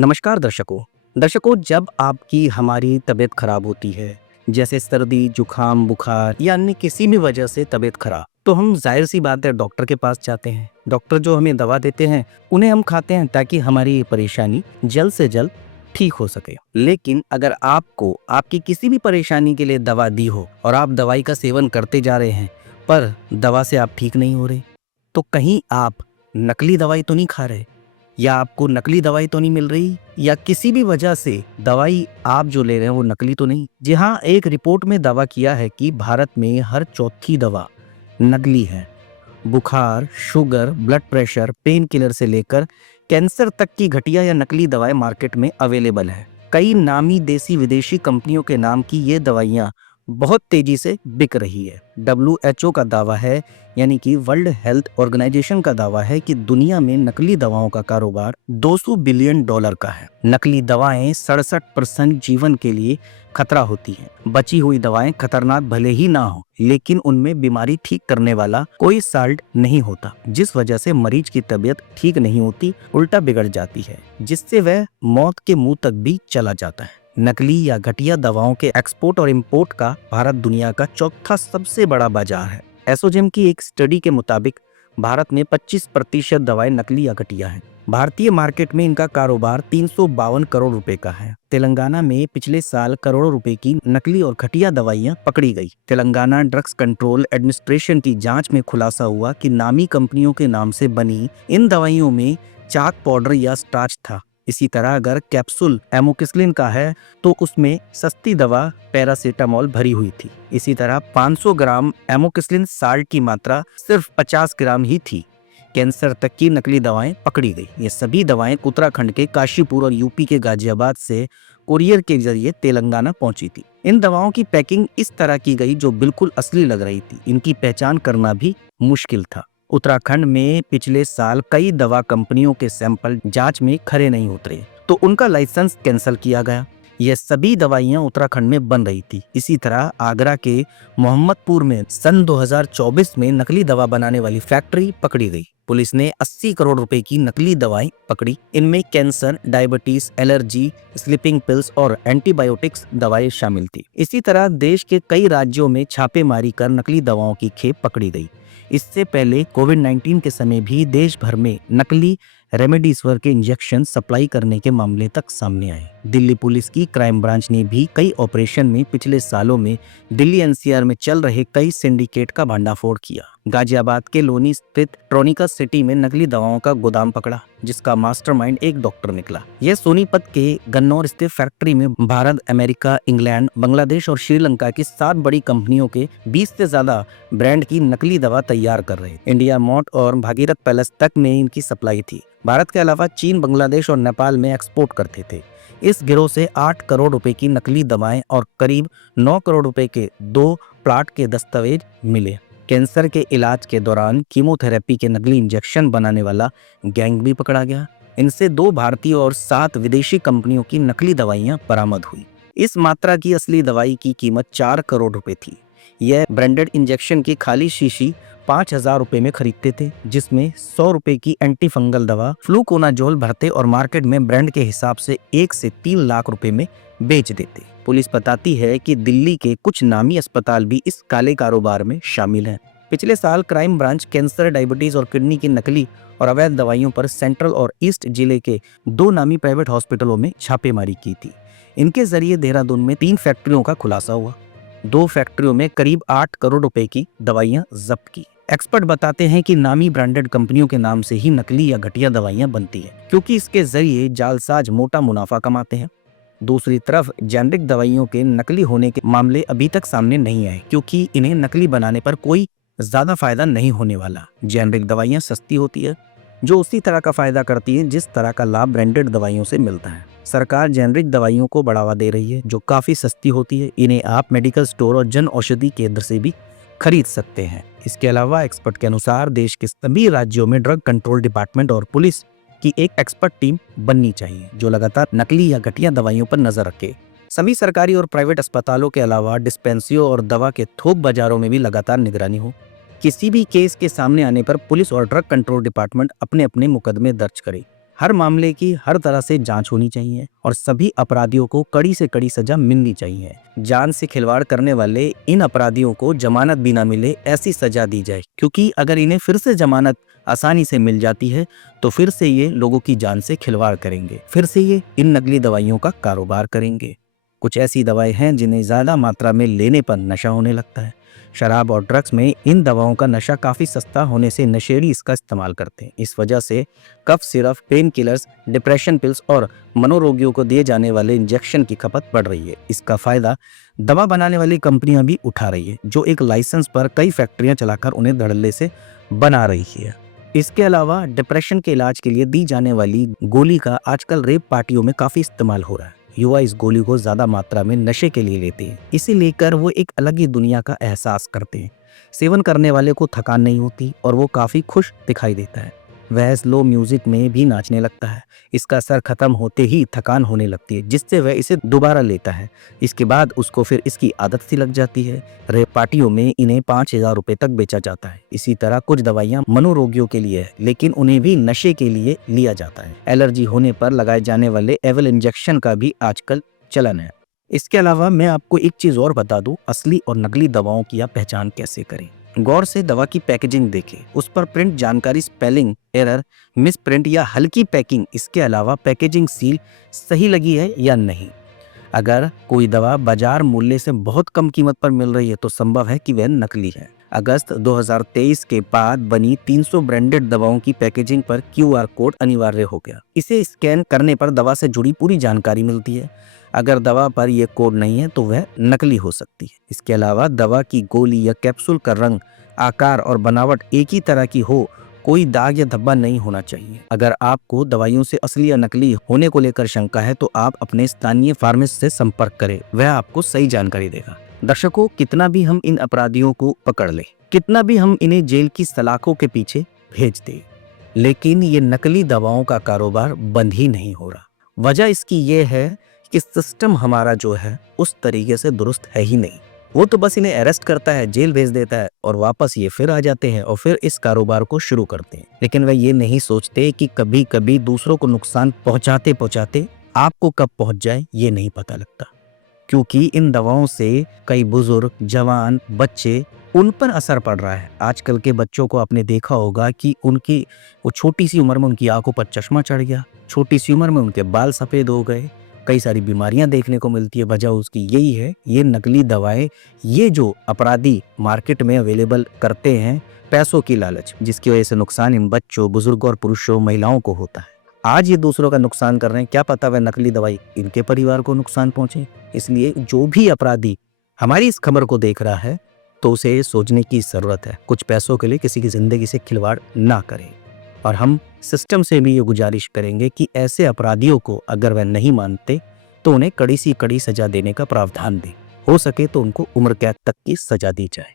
नमस्कार दर्शकों, जब आपकी हमारी तबीयत खराब होती है, जैसे सर्दी, जुकाम, बुखार या अन्य किसी भी वजह से तबीयत खराब, तो हम जाहिर सी बात है डॉक्टर के पास जाते हैं। डॉक्टर जो हमें दवा देते हैं उन्हें हम खाते हैं ताकि हमारी ये परेशानी जल्द से जल्द ठीक हो सके। लेकिन अगर आपको आपकी किसी भी परेशानी के लिए दवा दी हो और आप दवाई का सेवन करते जा रहे हैं पर दवा से आप ठीक नहीं हो रहे, तो कहीं आप नकली दवाई तो नहीं खा रहे, या आपको नकली दवाई तो नहीं मिल रही, या किसी भी वजह से दवाई आप जो ले रहे हैं वो नकली तो नहीं। जी हाँ, एक रिपोर्ट में दावा किया है कि भारत में हर चौथी दवा नकली है। बुखार, sugar, blood pressure, pain killer से लेकर कैंसर तक की घटिया या नकली दवाएं मार्केट में अवेलेबल है। कई नामी देसी विदेशी कंपनियों के नाम की ये दवाइयाँ बहुत तेजी से बिक रही है। WHO का दावा है, यानी कि वर्ल्ड हेल्थ ऑर्गेनाइजेशन का दावा है कि दुनिया में नकली दवाओं का कारोबार $200 बिलियन का है। नकली दवाएं 67% जीवन के लिए खतरा होती हैं। बची हुई दवाएं खतरनाक भले ही ना हो, लेकिन उनमें बीमारी ठीक करने वाला कोई साल्ट नहीं होता, जिस वजह से मरीज की तबीयत ठीक नहीं होती, उल्टा बिगड़ जाती है, जिससे वह मौत के मुंह तक भी चला जाता है। नकली या घटिया दवाओं के एक्सपोर्ट और इंपोर्ट का भारत दुनिया का चौथा सबसे बड़ा बाजार है। एसोचैम की एक स्टडी के मुताबिक भारत में 25% दवाएं नकली या घटिया हैं। भारतीय मार्केट में इनका कारोबार 352 करोड़ रुपए का है। तेलंगाना में पिछले साल करोड़ों रुपए की नकली और घटिया दवाइयां पकड़ी गई। तेलंगाना ड्रग्स कंट्रोल एडमिनिस्ट्रेशन की जांच में खुलासा हुआ कि नामी कंपनियों के नाम से बनी इन दवाइयों में चाक पाउडर या स्टार्च था। इसी तरह अगर कैप्सूल एमोक्सिसिलिन का है तो उसमें सस्ती दवा पैरासीटामोल भरी हुई थी। इसी तरह 500 ग्राम एमोक्सिसिलिन साल्ट की मात्रा सिर्फ 50 ग्राम ही थी। कैंसर तक की नकली दवाएं पकड़ी गई। ये सभी दवाएं उत्तराखंड के काशीपुर और यूपी के गाजियाबाद से कुरियर के जरिए तेलंगाना पहुंची थी। इन दवाओं की पैकिंग इस तरह की गई जो बिल्कुल असली लग रही थी। इनकी पहचान करना भी मुश्किल था। उत्तराखंड में पिछले साल कई दवा कंपनियों के सैंपल जांच में खरे नहीं उतरे, तो उनका लाइसेंस कैंसिल किया गया। यह सभी दवाइयां उत्तराखंड में बन रही थी। इसी तरह आगरा के मोहम्मदपुर में सन 2024 में नकली दवा बनाने वाली फैक्ट्री पकड़ी गई। पुलिस ने 80 करोड़ रुपए की नकली दवाएं पकड़ी। इनमें cancer, diabetes, allergy, sleeping pills और एंटीबायोटिक्स दवाएं शामिल थी। इसी तरह देश के कई राज्यों में छापेमारी कर नकली दवाओं की खेप पकड़ी गई। इससे पहले कोविड-19 के समय भी देश भर में नकली रेमडेसिविर के इंजेक्शन सप्लाई करने के मामले तक सामने आए। दिल्ली पुलिस की क्राइम ब्रांच ने भी कई ऑपरेशन में पिछले सालों में दिल्ली NCR में चल रहे कई सिंडिकेट का भंडाफोड़ किया। गाजियाबाद के लोनी स्थित ट्रोनिका सिटी में नकली दवाओं का गोदाम पकड़ा, जिसका मास्टरमाइंड एक डॉक्टर निकला। यह सोनीपत के गन्नौर स्थित फैक्ट्री में भारत, अमेरिका, इंग्लैंड, बांग्लादेश और श्रीलंका की 7 बड़ी कंपनियों के 20 से ज्यादा ब्रांड की नकली दवा तैयार कर रहे। इंडिया मोट और भागीरथ पैलेस तक में इनकी सप्लाई थी। भारत के अलावा चीन, बांग्लादेश और नेपाल में एक्सपोर्ट करते थे। इस गिरोह से 8 करोड़ रुपए की नकली दवाएं और करीब 9 करोड़ रुपए के 2 प्लाट के दस्तावेज मिले। कैंसर के इलाज के दौरान कीमोथेरेपी के नकली इंजेक्शन बनाने वाला गैंग भी पकड़ा गया। इनसे 2 भारतीय और 7 विदेशी कंपनियों की नकली दवाइयां बरामद हुई। इस मात्रा की असली दवाई की कीमत 4 करोड़ रुपए थी। यह ब्रांडेड इंजेक्शन की खाली शीशी 5,000 रुपए में खरीदते थे, जिसमें 100 रुपए की एंटी फंगल दवा फ्लूकोनाजोल भरते और मार्केट में ब्रांड के हिसाब से 1 से 3 लाख रुपए में बेच देते। पुलिस बताती है कि दिल्ली के कुछ नामी अस्पताल भी इस काले कारोबार में शामिल हैं। पिछले साल क्राइम ब्रांच कैंसर, डायबिटीज और किडनी की नकली और अवैध दवाइयों पर सेंट्रल और ईस्ट जिले के 2 नामी प्राइवेट हॉस्पिटलों में छापेमारी की थी। इनके जरिए देहरादून में 3 फैक्ट्रियों का खुलासा हुआ। 2 फैक्ट्रियों में करीब 8 करोड़ रुपए की दवाइयां जब्त की। एक्सपर्ट बताते हैं कि नामी ब्रांडेड कंपनियों के नाम से ही नकली या घटिया दवाइयां बनती हैं, क्योंकि इसके जरिए जालसाज मोटा मुनाफा कमाते हैं। दूसरी तरफ जेनरिक दवाइयों के नकली होने के मामले अभी तक सामने नहीं आए, क्योंकि इन्हें नकली बनाने पर कोई ज्यादा फायदा नहीं होने वाला। जेनरिक दवाइयां सस्ती होती है, जो उसी तरह का फायदा करती है जिस तरह का लाभ ब्रांडेड दवाइयों से मिलता है। सरकार जेनरिक दवाइयों को बढ़ावा दे रही है, जो काफी सस्ती होती है। इन्हें आप मेडिकल स्टोर और जन औषधि केंद्र से भी खरीद सकते हैं। इसके अलावा एक्सपर्ट के अनुसार देश के सभी राज्यों में ड्रग कंट्रोल डिपार्टमेंट और पुलिस की एक एक्सपर्ट टीम बननी चाहिए, जो लगातार नकली या घटिया दवाइयों पर नजर रखे। सभी सरकारी और प्राइवेट अस्पतालों के अलावा डिस्पेंसरियों और दवा के थोक बाजारों में भी लगातार निगरानी हो। किसी भी केस के सामने आने पर पुलिस और ड्रग कंट्रोल डिपार्टमेंट अपने अपने मुकदमे दर्ज करे। हर मामले की हर तरह से जांच होनी चाहिए और सभी अपराधियों को कड़ी से कड़ी सजा मिलनी चाहिए। जान से खिलवाड़ करने वाले इन अपराधियों को जमानत भी ना मिले ऐसी सजा दी जाए, क्योंकि अगर इन्हें फिर से जमानत आसानी से मिल जाती है तो फिर से ये लोगों की जान से खिलवाड़ करेंगे, फिर से ये इन नकली दवाइयों का कारोबार करेंगे। कुछ ऐसी दवाएं हैं जिन्हें ज्यादा मात्रा में लेने पर नशा होने लगता है। शराब और ड्रग्स में इन दवाओं का नशा काफी सस्ता होने से नशेड़ी इसका इस्तेमाल करते हैं। इस वजह से cough syrup, pain killers, depression pills और मनोरोगियों को दिए जाने वाले इंजेक्शन की खपत बढ़ रही है। इसका फायदा दवा बनाने वाली कंपनियां भी उठा रही है, जो एक लाइसेंस पर कई फैक्ट्रियां चलाकर उन्हें धड़ल्ले से बना रही है। इसके अलावा डिप्रेशन के इलाज के लिए दी जाने वाली गोली का आजकल रेप पार्टियों में काफी इस्तेमाल हो रहा है। युवा इस गोली को ज्यादा मात्रा में नशे के लिए लेते हैं, इसे लेकर वो एक अलग ही दुनिया का एहसास करते हैं। सेवन करने वाले को थकान नहीं होती और वो काफी खुश दिखाई देता है। वह स्लो म्यूजिक में भी नाचने लगता है। इसका असर खत्म होते ही थकान होने लगती है, जिससे वह इसे दोबारा लेता है। इसके बाद उसको फिर इसकी आदत सी लग जाती है। रेप पार्टियों में इन्हें 5,000 रुपए तक बेचा जाता है। इसी तरह कुछ दवाइयां मनोरोगियों के लिए है, लेकिन उन्हें भी नशे के लिए लिया जाता है। एलर्जी होने पर लगाए जाने वाले एवल इंजेक्शन का भी आजकल चलन है। इसके अलावा मैं आपको एक चीज और बता दूं, असली और नकली दवाओं की आप पहचान कैसे करें। गौर से दवा की पैकेजिंग देखें, उस पर प्रिंट जानकारी, स्पेलिंग एरर, मिस प्रिंट या हल्की पैकिंग, इसके अलावा पैकेजिंग सील सही लगी है या नहीं। अगर कोई दवा बाजार मूल्य से बहुत कम कीमत पर मिल रही है तो संभव है कि वह नकली है। अगस्त 2023 के बाद बनी 300 ब्रांडेड दवाओं की पैकेजिंग पर QR कोड अनिवार्य हो गया। इसे स्कैन करने पर दवा से जुड़ी पूरी जानकारी मिलती है। अगर दवा पर यह कोड नहीं है तो वह नकली हो सकती है। इसके अलावा दवा की गोली या कैप्सूल का रंग, आकार और बनावट एक ही तरह की हो, कोई दाग या धब्बा नहीं होना चाहिए। अगर आपको दवाइयों से असली या नकली होने को लेकर शंका है तो आप अपने स्थानीय फार्मासिस्ट से संपर्क करें, वह आपको सही जानकारी देगा। दर्शकों, कितना भी हम इन अपराधियों को पकड़ लें, कितना भी हम इन्हें जेल की सलाखों के पीछे भेज दें, लेकिन ये नकली दवाओं का कारोबार बंद ही नहीं हो रहा। वजह इसकी ये है कि सिस्टम हमारा जो है उस तरीके से दुरुस्त है ही नहीं। वो तो बस इन्हें अरेस्ट करता है, जेल भेज देता है और वापस ये फिर आ जाते हैं और फिर इस कारोबार को शुरू करते हैं। लेकिन वह ये नहीं सोचते कि कभी कभी दूसरों को नुकसान पहुंचाते पहुंचाते आपको कब पहुंच जाए ये नहीं पता लगता, क्योंकि इन दवाओं से कई बुजुर्ग, जवान, बच्चे, उन पर असर पड़ रहा है। आजकल के बच्चों को आपने देखा होगा कि उनकी वो छोटी सी उम्र में उनकी आंखों पर चश्मा चढ़ गया, छोटी सी उम्र में उनके बाल सफेद हो गए, कई सारी बीमारियां देखने को मिलती है। वजह उसकी यही है, ये नकली दवाएं, ये जो अपराधी मार्केट में अवेलेबल करते हैं, पैसों की लालच, जिसकी वजह से नुकसान इन बच्चों, बुजुर्गों और पुरुषों, महिलाओं को होता है। आज ये दूसरों का नुकसान कर रहे हैं, क्या पता वह नकली दवाई इनके परिवार को नुकसान पहुंचे। इसलिए जो भी अपराधी हमारी इस खबर को देख रहा है तो उसे सोचने की जरूरत है, कुछ पैसों के लिए किसी की जिंदगी से खिलवाड़ ना करें। और हम सिस्टम से भी ये गुजारिश करेंगे कि ऐसे अपराधियों को अगर वह नहीं मानते तो उन्हें कड़ी सी कड़ी सजा देने का प्रावधान दें। हो सके तो उनको उम्र कैद तक की सजा दी जाए।